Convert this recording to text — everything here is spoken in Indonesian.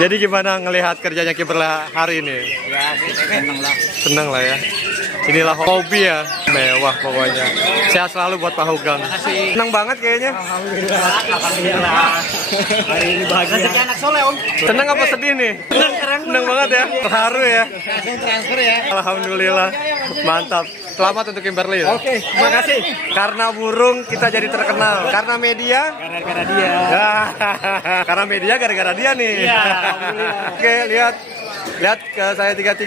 Jadi gimana ngelihat kerjanya Kimberly hari ini? Ya, seneng lah. Seneng lah ya. Inilah hobi ya, mewah pokoknya. Sehat selalu buat Pak Hugang. Seneng banget kayaknya. Alhamdulillah. Hari ini bahagia. Rezeki anak soleh, Om. Seneng apa sedih nih? Seneng banget ya, terharu ya. Langsung transfer ya. Alhamdulillah, mantap. Selamat untuk Kimberly ya. Oke, terima kasih. Karena burung kita jadi terkenal. Karena media. Gara-gara dia. Karena media gara-gara dia nih. Iya, alhamdulillah. Oke, lihat ke saya 33.